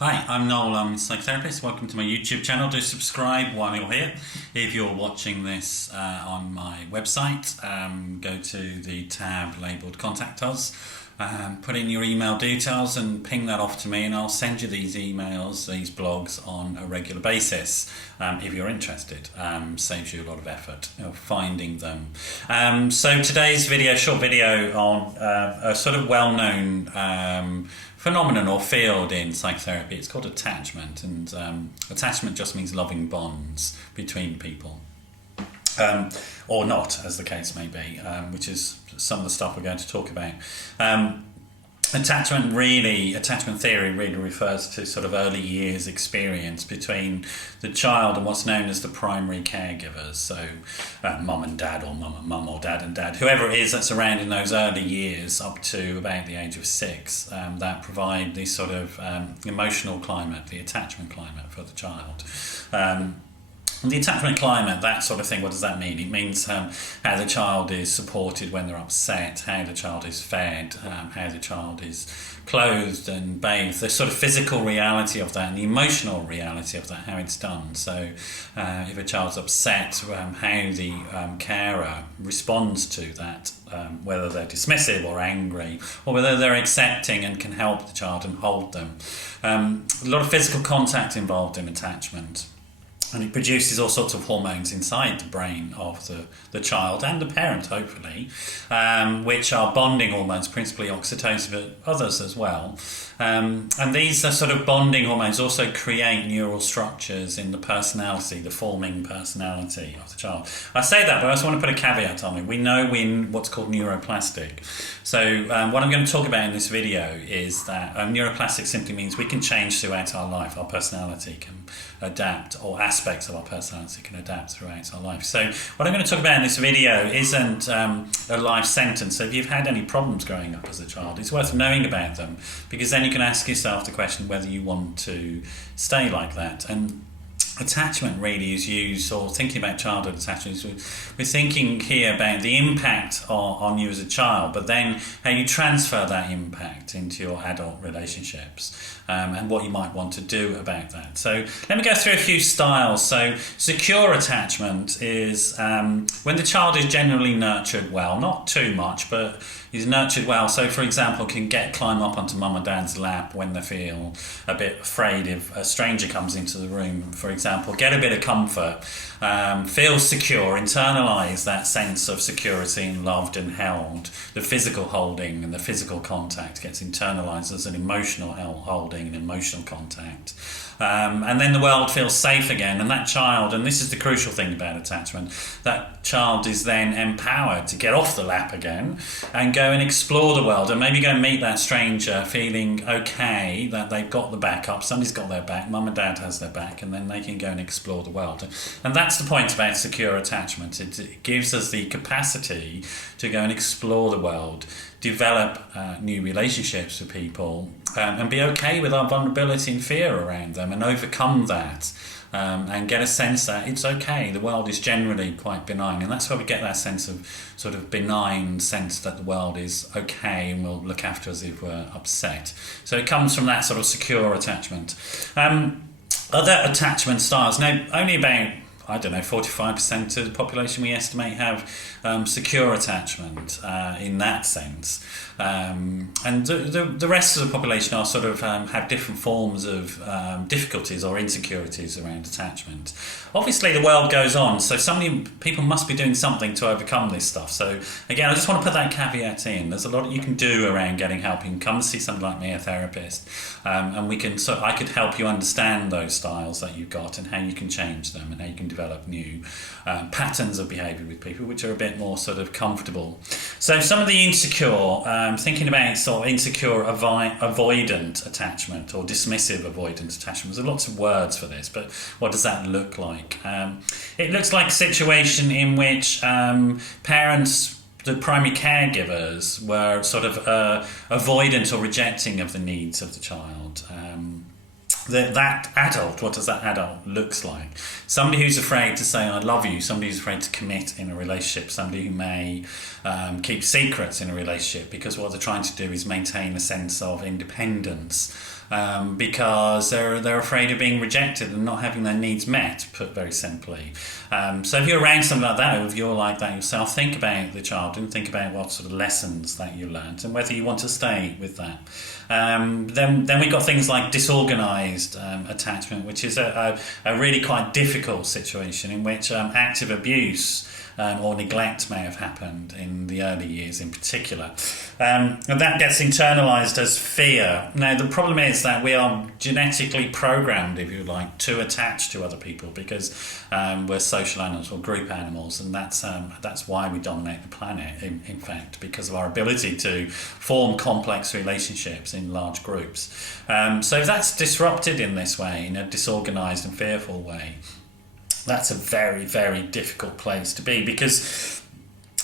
Hi, I'm Noel, I'm a psychotherapist. Welcome to my YouTube channel. Do subscribe while you're here. If you're watching this on my website, go to the tab labelled Contact Us, put in your email details and ping that off to me, and I'll send you these emails, these blogs on a regular basis if you're interested. Saves you a lot of effort of finding them. So today's video, short video on a sort of well-known phenomenon or field in psychotherapy. It's called attachment, and attachment just means loving bonds between people, or not, as the case may be, which is some of the stuff we're going to talk about. Attachment theory really refers to sort of early years experience between the child and what's known as the primary caregivers. So mum and dad, or mum or dad and dad, whoever it is that's around in those early years up to about the age of 6, that provide the sort of emotional climate, the attachment climate for the child. The attachment climate, that sort of thing, what does that mean? It means how the child is supported when they're upset, how the child is fed, how the child is clothed and bathed, the sort of physical reality of that and the emotional reality of that, how it's done. So if a child's upset, how the carer responds to that, whether they're dismissive or angry, or whether they're accepting and can help the child and hold them. A lot of physical contact involved in attachment. And it produces all sorts of hormones inside the brain of the child and the parent, hopefully, which are bonding hormones, principally oxytocin, but others as well. And these are sort of bonding hormones also create neural structures in the personality, the forming personality of the child. I say that, but I just want to put a caveat on it. We know we're in what's called neuroplastic. So what I'm going to talk about in this video is that neuroplastic simply means we can change throughout our life. Our personality can adapt, or aspects of our personality can adapt throughout our life. So what I'm going to talk about in this video isn't a life sentence. So if you've had any problems growing up as a child, it's worth knowing about them, because then you can ask yourself the question whether you want to stay like that. And attachment really is used, or thinking about childhood attachment, we're thinking here about the impact on you as a child, but then how you transfer that impact into your adult relationships, and what you might want to do about that. So let me go through a few styles. So secure attachment is when the child is generally nurtured well, not too much, but is nurtured well. So for example, can climb up onto mum and dad's lap when they feel a bit afraid if a stranger comes into the room, for example, get a bit of comfort, feel secure, internalise that sense of security and loved and held. The physical holding and the physical contact gets internalised as an emotional holding and emotional contact. And then the world feels safe again, and that child, and this is the crucial thing about attachment, that child is then empowered to get off the lap again and go and explore the world, and maybe go and meet that stranger feeling okay, that they've got the backup, somebody's got their back, mum and dad has their back, and then they can go and explore the world. And that's the point about secure attachment. It gives us the capacity to go and explore the world, develop new relationships with people, and be okay with our vulnerability and fear around them, and overcome that, and get a sense that it's okay, the world is generally quite benign. And that's where we get that sense of sort of benign sense that the world is okay and will look after us if we're upset. So it comes from that sort of secure attachment. Other attachment styles, now only about 45% of the population we estimate have secure attachment in that sense. And the rest of the population are sort of have different forms of difficulties or insecurities around attachment. Obviously the world goes on, so people must be doing something to overcome this stuff. So again, I just want to put that caveat in. There's a lot you can do around getting help. You can come and see somebody like me, a therapist, and I could help you understand those styles that you've got and how you can change them, and how you can develop new patterns of behaviour with people which are a bit more sort of comfortable. So some of the insecure, thinking about sort of insecure avoidant attachment or dismissive avoidant attachment. There's lots of words for this, but what does that look like? It looks like a situation in which parents, the primary caregivers, were sort of avoidant or rejecting of the needs of the child. That adult, what does that adult looks like? Somebody who's afraid to say I love you, somebody who's afraid to commit in a relationship, somebody who may keep secrets in a relationship because what they're trying to do is maintain a sense of independence because they're afraid of being rejected and not having their needs met, put very simply. So if you're around something like that, or if you're like that yourself, think about the child and think about what sort of lessons that you learnt and whether you want to stay with that. Then we've got things like disorganised attachment, which is a really quite difficult situation in which active abuse or neglect may have happened in the early years in particular. And that gets internalised as fear. Now, the problem is that we are genetically programmed, if you like, to attach to other people because we're social animals or group animals, and that's why we dominate the planet, in fact, because of our ability to form complex relationships in large groups. So if that's disrupted in this way, in a disorganised and fearful way, that's a very, very difficult place to be because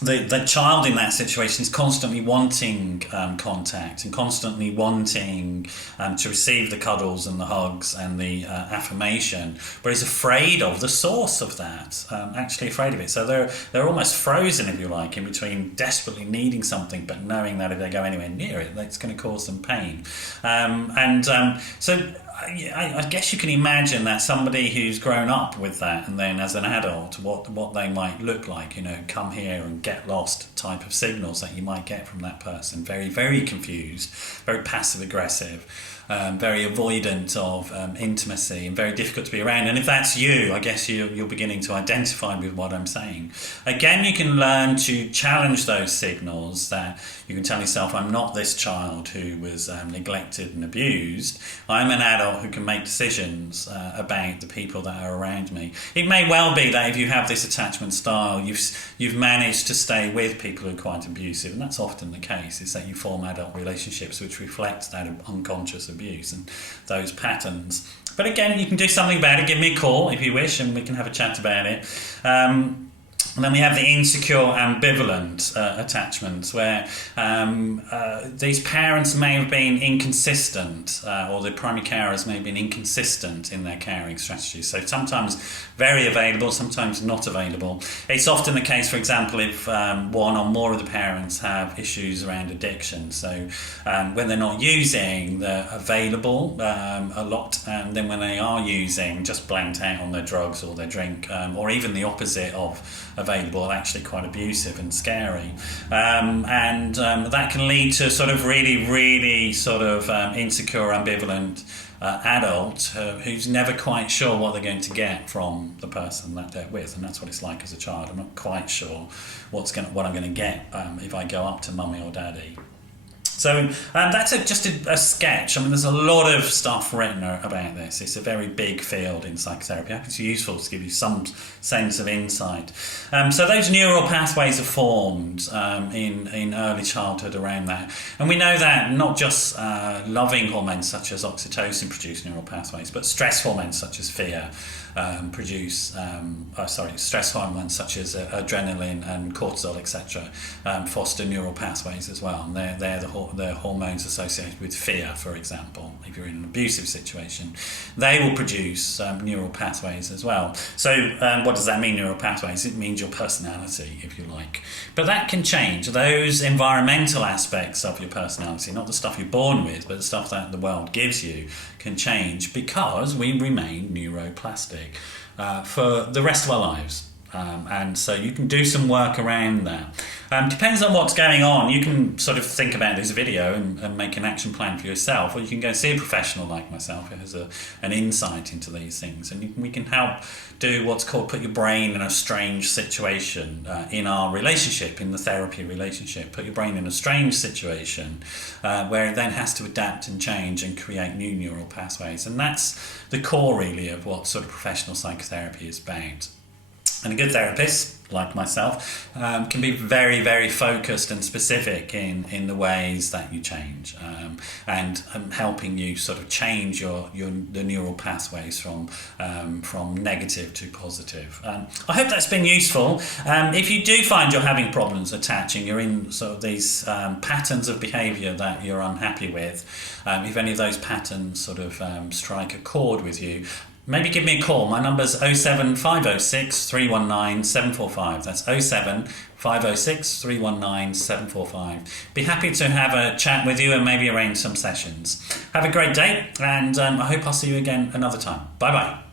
the child in that situation is constantly wanting contact and constantly wanting to receive the cuddles and the hugs and the affirmation, but is afraid of the source of that, actually afraid of it. So they're almost frozen, if you like, in between desperately needing something but knowing that if they go anywhere near it, that's going to cause them pain. So I guess you can imagine that somebody who's grown up with that and then as an adult what they might look like, come here and get lost type of signals that you might get from that person. Very, very confused, very passive aggressive, very avoidant of intimacy and very difficult to be around. And if that's you, I guess you're beginning to identify with what I'm saying. Again, you can learn to challenge those signals that you can tell yourself, I'm not this child who was neglected and abused. I'm an adult who can make decisions about the people that are around me. It may well be that if you have this attachment style, you've managed to stay with people who are quite abusive, and that's often the case, is that you form adult relationships which reflect that unconscious abuse and those patterns. But again, you can do something about it. Give me a call if you wish and we can have a chat about it. And then we have the insecure, ambivalent attachments, where these parents may have been inconsistent, or the primary carers may have been inconsistent in their caring strategies. So sometimes very available, sometimes not available. It's often the case, for example, if one or more of the parents have issues around addiction. So when they're not using, they're available a lot, and then when they are using, just blanked out on their drugs or their drink, or even the opposite of available, actually quite abusive and scary, and that can lead to sort of really sort of insecure, ambivalent adult who's never quite sure what they're going to get from the person that they're with. And that's what it's like as a child. I'm not quite sure what I'm going to get if I go up to mummy or daddy. So that's just a sketch. I mean, there's a lot of stuff written about this. It's a very big field in psychotherapy. I think it's useful to give you some sense of insight. So those neural pathways are formed in early childhood around that. And we know that not just loving hormones such as oxytocin produce neural pathways, but stress hormones such as fear stress hormones such as adrenaline and cortisol, etc., foster neural pathways as well. And they're the hormones associated with fear, for example. If you're in an abusive situation, they will produce neural pathways as well. So what does that mean, neural pathways? It means your personality, if you like. But that can change. Those environmental aspects of your personality, not the stuff you're born with, but the stuff that the world gives you, can change because we remain neuroplastic for the rest of our lives. And so you can do some work around that. Depends on what's going on. You can sort of think about this video and make an action plan for yourself, or you can go see a professional like myself who has an insight into these things, and we can help do what's called put your brain in a strange situation in our relationship, in the therapy relationship. Put your brain in a strange situation where it then has to adapt and change and create new neural pathways. And that's the core really of what sort of professional psychotherapy is about. And a good therapist, like myself, can be very, very focused and specific in the ways that you change, and helping you sort of change the neural pathways from negative to positive. I hope that's been useful. If you do find you're having problems attaching, you're in sort of these patterns of behaviour that you're unhappy with, if any of those patterns sort of strike a chord with you, maybe give me a call. My number's 07506 319 745. That's 07506 319 745. Be happy to have a chat with you and maybe arrange some sessions. Have a great day, and I hope I'll see you again another time. Bye-bye.